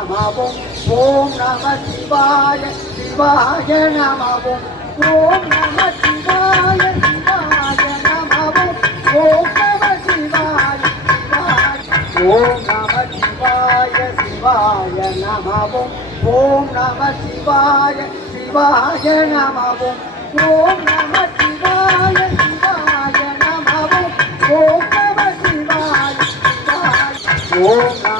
சிவாய நமவும் ஓம் நம சிவாய சிவாய நமவும் ஓம் நம சிவாய சிவாய நமவும் ஓம் நம சிவாய சிவாய ஓம் நம சிவாய சிவாய நமவும் ஓம் நம சிவாய சிவாய நமவும் ஓம் நம சிவாய சிவாய நமவும் ஓம் நம சிவாய சிவாய ஓம் நம சிவாய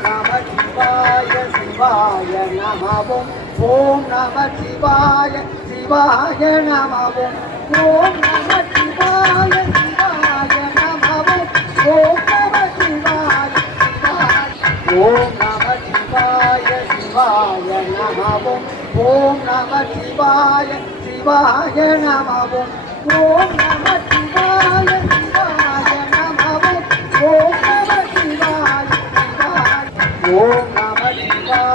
நமவும் ஓம் நம சிவாய சிவாய நமவும் ஓம் நம சிவாய சிவாய நமவும் ஓம் நம சிவாய சிவாய ஓம் நம சிவாய சிவாய நமவும் ஓம் நம சிவாய சிவாய நமவும் ஓம் நம சிவாய சிவாய நமவும் ஓம் நம சிவாய சிவாய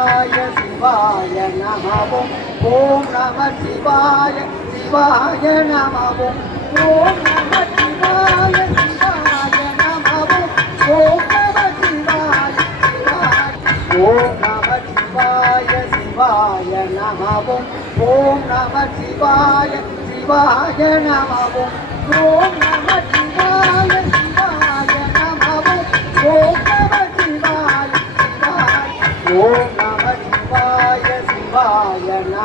சிவாய சிவாய ஓம் நம சிவாய சிவாய நமவும் ஓம் நம சிவாய சிவாய நமவும் ஓம் நம சிவாய சிவாய நமவும் ஓம் நம சிவாய சிவாய ஓம் நம சிவாய சிவாய நமவும் ஓம் நம சிவாய சிவாய நமவும் ஓம் நம சிவாய சிவாய நமவும் ஓம் நம சிவாய சிவாய ஓம் நம சிவாய சிவாய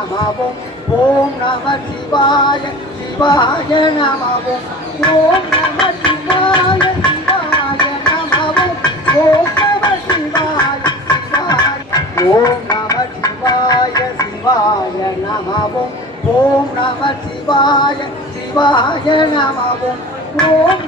சிவாய நமவும் ஓம் நம சிவாய சிவாய நமவும் ஓம் நம சிவாய சிவாய நமவும் ஓம் நம சிவாய சிவாய ஓம் நம சிவாய சிவாய நமவும் ஓம் நம சிவாய சிவாய நமவும் ஓம்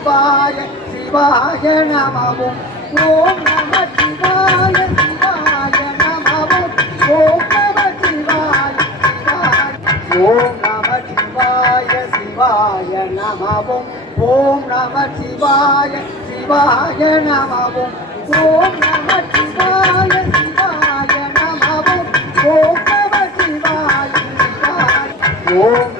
சிவாய சிவாய நமவும். ஓம் நம சிவாய சிவாய நமவும். ஓம் நம சிவாய சிவாய. ஓம் நம சிவாய சிவாய நமவும். ஓம் நம சிவாய சிவாய நமவும். ஓம் நம சிவாய சிவாய நமவும். ஓம் நம சிவாய சிவாய. ஓம் நம சிவாய சிவாய